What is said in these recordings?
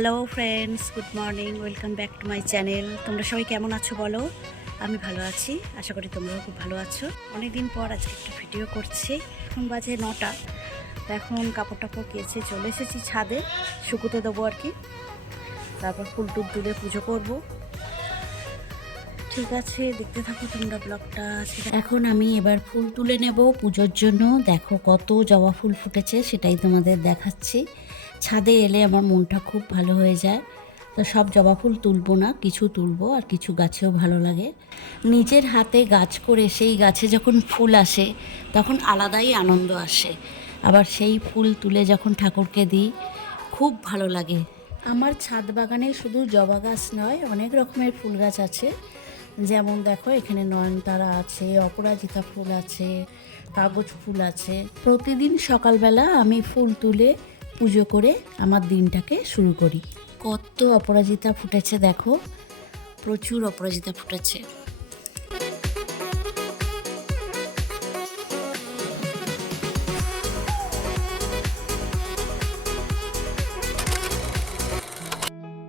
Hello friends, good morning, welcome back to my channel. তোমরা সবাই কেমন আছো বলো? আমি ভালো আছি, আশা করি তোমরাও খুব ভালো আছো। অনেক দিন পর আজকে একটা ভিডিও করছি। এখন বাজে 9টা। তো এখন কাপড় টাপড় কেচে চলে এসেছি ছাদে, শুকুতে দেবো আর কি। তারপর ফুল টুল তুলে পুজো করব। ঠিক আছে, দেখতে থাকো তোমরা ব্লগটা। এখন আমি এবার ফুল তুলে নেব পুজোর জন্য। দেখো কত জবা ফুল ফুটেছে, সেটাই তোমাদের দেখাচ্ছি। ছাদে এলে আমার মনটা খুব ভালো হয়ে যায়। তো সব জবা ফুল তুলবো না, কিছু তুলবো, আর কিছু গাছেও ভালো লাগে। নিজের হাতে গাছ করে সেই গাছে যখন ফুল আসে তখন আলাদাই আনন্দ আসে। আবার সেই ফুল তুলে যখন ঠাকুরকে দিই, খুব ভালো লাগে। আমার ছাদ বাগানে শুধু জবা গাছ নয়, অনেক রকমের ফুল গাছ আছে। যেমন দেখো, এখানে নয়নতারা আছে, অপরাজিতা ফুল আছে, কাগজ ফুল আছে। প্রতিদিন সকালবেলা আমি ফুল তুলে পুজো করে আমার দিনটাকে শুরু করি। কত অপরাজিতা ফুটেছে দেখো, প্রচুর অপরাজিতা ফুটেছে।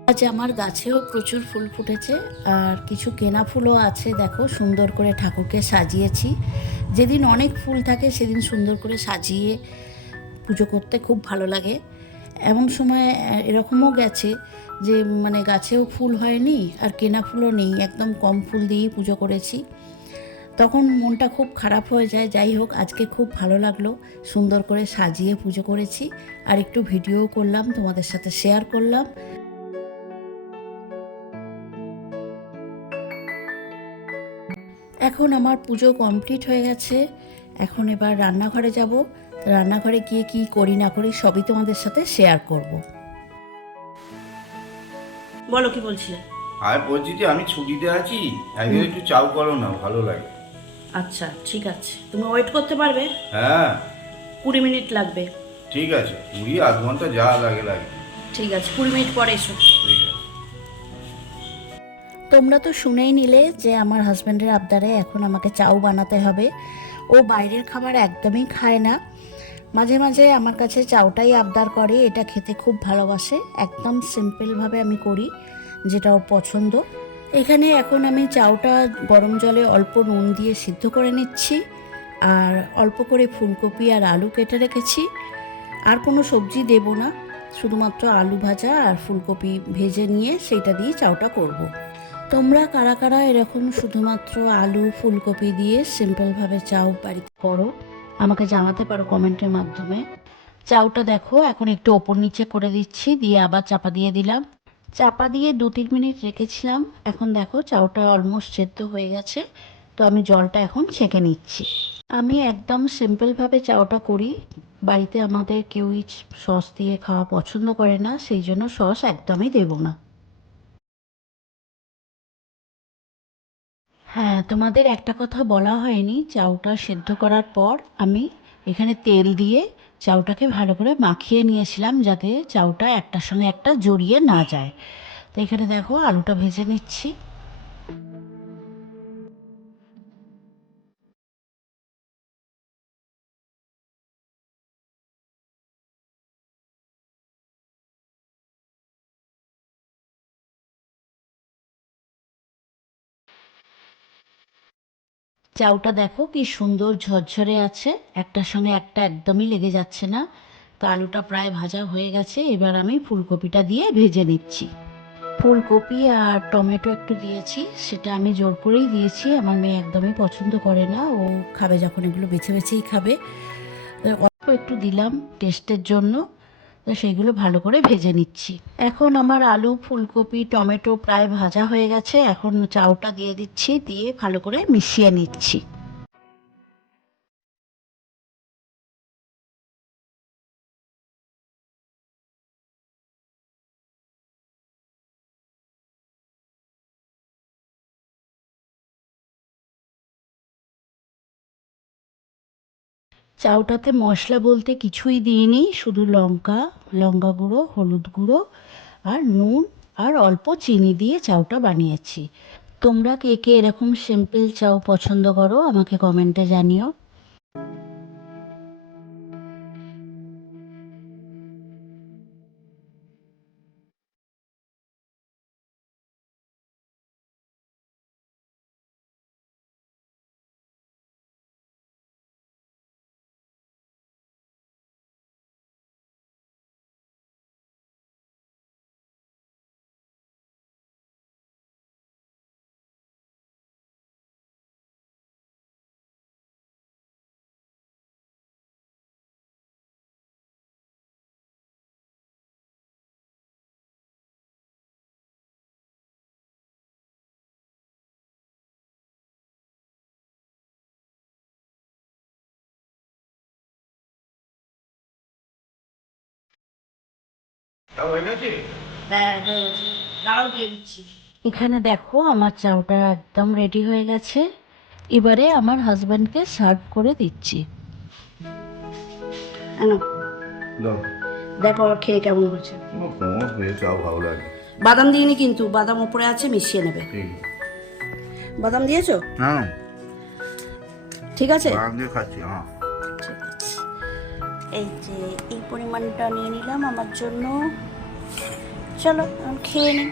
আজ আমার গাছেও প্রচুর ফুল ফুটেছে, আর কিছু কেনা ফুলও আছে। দেখো সুন্দর করে ঠাকুরকে সাজিয়েছি। যেদিন অনেক ফুল থাকে সেদিন সুন্দর করে সাজিয়ে পুজো করতে খুব ভালো লাগে। এমন সময় এরকমও গেছে যে মানে গাছেও ফুল হয়নি আর কেনা ফুলও নেই, একদম কম ফুল দিয়েই পুজো করেছি। তখন মনটা খুব খারাপ হয়ে যায়। যাই হোক, আজকে খুব ভালো লাগলো, সুন্দর করে সাজিয়ে পুজো করেছি। আর একটু ভিডিও করলাম, তোমাদের সাথে শেয়ার করলাম। এখন আমার পুজো কমপ্লিট হয়ে গেছে। এখন এবার রান্নাঘরে যাব। রান্নাঘরে গিয়ে কি করি না করি সবই তোমাদের সাথে শেয়ার করব। বলো, কি বলছিলে? আর বলছি যে আমি ছুটিতে আছি, একদিন একটু চাও করো না, ভালো লাগে। আচ্ছা, ঠিক আছে, তুমি ওয়েট করতে পারবে? হ্যাঁ 20 মিনিট লাগবে। ঠিক আছে, 20 আধ ঘন্টা যা লাগে লাগে। ঠিক আছে, 20 মিনিট পরে এসো। ঠিক আছে। তোমরা তো শুনেই নিলে যে আমার হাজব্যান্ডের আবদারে এখন আমাকে চাউ বানাতে হবে। ও বাইরের খাবার একদমই খায় না। মাঝে মাঝে আমার কাছে চাউটাই আবদার করে, এটা খেতে খুব ভালোবাসে। একদম সিম্পলভাবে আমি করি, যেটা ওর পছন্দ। এখানে এখন আমি চাউটা গরম জলে অল্প নুন দিয়ে সিদ্ধ করে নিচ্ছি, আর অল্প করে ফুলকপি আর আলু কেটে রেখেছি। আর কোনো সবজি দেব না, শুধুমাত্র আলু ভাজা আর ফুলকপি ভেজে নিয়ে সেইটা দিয়ে চাউটা করব। তোমরা কারা কারা এরকম শুধুমাত্র আলু ফুলকপি দিয়ে সিম্পলভাবে চাউ বাড়িতে করো, আমাকে জানাতে পারো কমেন্টের মাধ্যমে। চাউটা দেখো এখন একটু ওপর নিচে করে দিচ্ছি, দিয়ে আবার চাপা দিয়ে দিলাম। চাপা দিয়ে 2-3 মিনিট রেখেছিলাম। এখন দেখো চাউটা অলমোস্ট সেদ্ধ হয়ে গেছে। তো আমি জলটা এখন ছেঁকে নিচ্ছি। আমি একদম সিম্পলভাবে চাউটা করি। বাড়িতে আমাদের কেউই সস দিয়ে খাওয়া পছন্দ করে না, সেই জন্য সস একদমই দেব না। হ্যাঁ, তোমাদের একটা কথা বলা হয়নি। চাউটা সেদ্ধ করার পর আমি এখানে তেল দিয়ে চাউটাকে ভালো করে মাখিয়ে নিয়েছিলাম, যাতে চাউটা একটার সঙ্গে একটা জড়িয়ে না যায়। তো এখানে দেখো আলুটা ভেজে নিচ্ছি। চাউটা দেখো কি সুন্দর ঝরঝরে আছে, একটার সঙ্গে একটা একদমই লেগে যাচ্ছে না। তো আলুটা প্রায় ভাজা হয়ে গেছে, এবার আমি ফুলকপিটা দিয়ে ভেজে নিচ্ছি। ফুলকপি আর টমেটো একটু দিয়েছি, সেটা আমি জোর করেই দিয়েছি। আমার মেয়ে একদমই পছন্দ করে না, ও খাবে যখন এগুলো বেছে বেছেই খাবে। অল্প একটু দিলাম টেস্টের জন্য। তো সেগুলো ভালো করে ভেজে নিচ্ছি। এখন আমার আলু ফুলকপি টমেটো প্রায় ভাজা হয়ে গেছে। এখন চাউটা দিয়ে দিচ্ছি, দিয়ে ভালো করে মিশিয়ে নিচ্ছি। চাউটাতে মশলা বলতে কিছুই দিইনি, শুধু লঙ্কা, লঙ্কা গুঁড়ো, হলুদ গুঁড়ো আর নুন আর অল্প চিনি দিয়ে চাউটা বানিয়েছি। তোমরা কে কে এরকম সিম্পল চাউ পছন্দ করো আমাকে কমেন্টে জানিও। এখানে দেখো আমার চাউটা একদম রেডি হয়ে গেছে। এবারে আমার হাজব্যান্ডকে সার্ভ করে দিচ্ছি। দেখো আমার খেয়ে কেমন হয়েছে। চাও ভালো লাগে। বাদাম দিইনি কিন্তু, বাদাম উপরে আছে, মিশিয়ে নেবে। বাদাম দিয়েছো? হ্যাঁ ঠিক আছে, খাচ্ছি। হ্যাঁ ঠিক আছে। এই যে এই পরিমাণটা নিয়ে নিলাম আমার জন্য। চলো এখন খেয়ে নিই,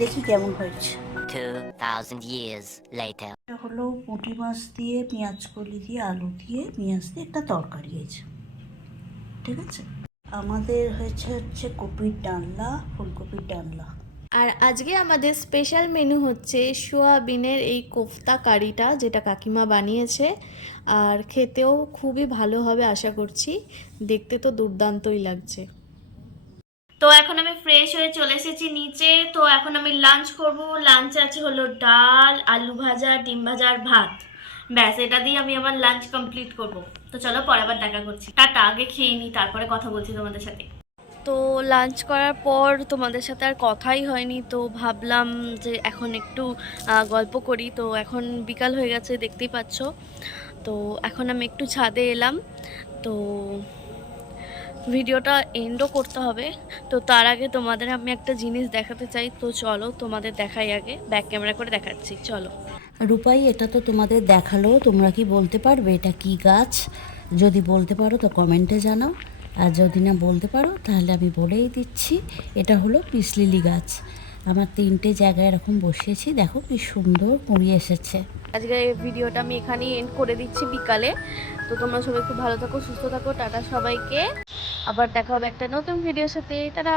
দেখি কেমন হয়েছে। 2000 years later. এটা হলো পুঁটি মাছ দিয়ে, পেঁয়াজ কলি দিয়ে, আলু দিয়ে, পেঁয়াজ দিয়ে একটা তরকারি হয়েছে। ঠিক আছে, আমাদের হচ্ছে কপির ডালনা, ফুলকপির ডালনা। আর আজকে আমাদের স্পেশাল মেনু হচ্ছে সোয়াবিনের এই কোফতা কারিটা, যেটা কাকিমা বানিয়েছে। আর খেতেও খুবই ভালো হবে আশা করছি, দেখতে তো দুর্দান্তই লাগছে। তো এখন আমি ফ্রেশ হয়ে চলে এসেছি নিচে। তো এখন আমি লাঞ্চ করব। লাঞ্চ আছে হলো ডাল, আলু ভাজা, ডিম ভাজা আর ভাত। ব্যাস, এটা দিয়ে আমি আমার লাঞ্চ কমপ্লিট করব। তো চলো পরে আবার দেখা করছি। টাটা, আগে খেয়ে নিই তারপরে কথা বলছি তোমাদের সাথে। তো লাঞ্চ করার পর তোমাদের সাথে আর কথাই হয়নি, তো ভাবলাম যে এখন একটু গল্প করি। তো এখন বিকাল হয়ে গেছে, দেখতেই পাচ্ছ। তো এখন আমি একটু ছাদে এলাম। তো ভিডিওটা এন্ডও করতে হবে। তো তার আগে তোমাদের আমি একটা জিনিস দেখাতে চাই। তো চলো তোমাদের দেখাই, আগে ব্যাক ক্যামেরা করে দেখাচ্ছি, চলো। রূপাই, এটা তো তোমাদের দেখালো, তোমরা কি বলতে পারবে এটা কি গাছ? যদি বলতে পারো তো কমেন্টে জানাও, আর যদি না বলতে পারো তাহলে আমি বলেই দিচ্ছি, এটা হলো পিস লিলি গাছ। আমার 3টে জায়গায় এরকম বসিয়েছি, দেখো কি সুন্দর কুঁড়ি এসেছে। আজকে এই ভিডিওটা আমি এখানেই এন্ড করে দিচ্ছি বিকালে। তো তোমরা সবাই খুব ভালো থাকো, সুস্থ থাকো। টাটা সবাইকে, আবার দেখা হবে একটা নতুন ভিডিওর সাথে। টাটা।